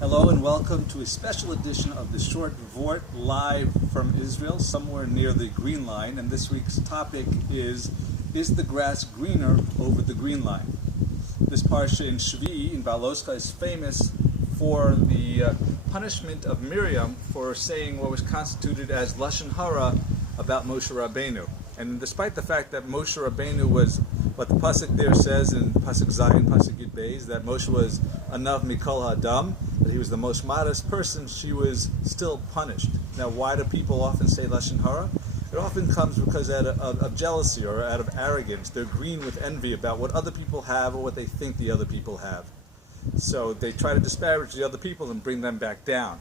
Hello and welcome to a special edition of the short Vort live from Israel, somewhere near the Green Line. And this week's topic is the grass greener over the Green Line? This parsha in Shvi, in Behaaloscha, is famous for the punishment of Miriam for saying what was constituted as Lashon Hara about Moshe Rabbeinu. And despite the fact that Moshe Rabbeinu was, what the pasuk there says in pasuk Zayin, pasuk Yud Beis, that Moshe was anav mikol hadam, that he was the most modest person, she was still punished. Now, why do people often say Lashon Hara? It often comes because of jealousy or out of arrogance. They're green with envy about what other people have or what they think the other people have. So they try to disparage the other people and bring them back down.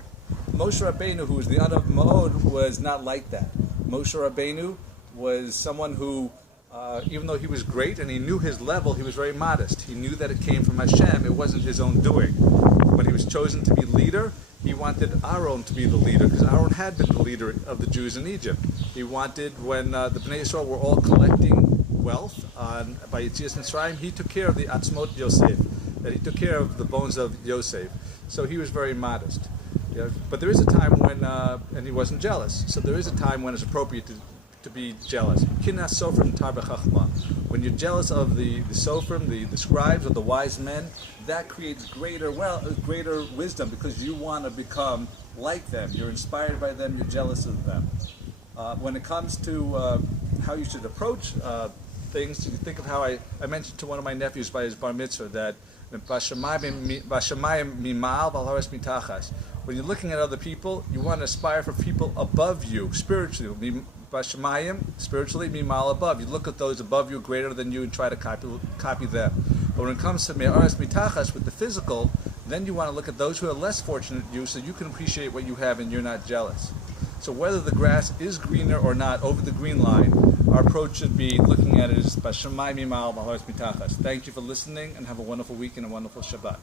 Moshe Rabbeinu, who was the Anav Ma'od, was not like that. Moshe Rabbeinu was someone who, even though he was great and he knew his level, he was very modest. He knew that it came from Hashem, it wasn't his own doing. When he was chosen to be leader, he wanted Aaron to be the leader, because Aaron had been the leader of the Jews in Egypt. He wanted, when the Bnei Yisrael were all collecting wealth by Yetzias Mitzrayim, he took care of the Atzmot Yosef, that he took care of the bones of Yosef. So he was very modest. But there is a time when, and he wasn't jealous, so there is a time when it's appropriate to be jealous. Kinas sofrim tarba chachma. When you're jealous of the sofrim, the scribes or the wise men, that creates greater wisdom, because you want to become like them. You're inspired by them. You're jealous of them. When it comes to how you should approach things, you think of how I mentioned to one of my nephews by his bar mitzvah that when you're looking at other people, you want to aspire for people above you spiritually. Spiritually, mimal above. You look at those above you, greater than you, and try to copy them. But when it comes to me'aras mitachas, with the physical, then you want to look at those who are less fortunate than you, so you can appreciate what you have and you're not jealous. So whether the grass is greener or not over the green line, our approach should be looking at it as bashamai mimal b'haras mitachas. Thank you for listening, and have a wonderful week and a wonderful Shabbat.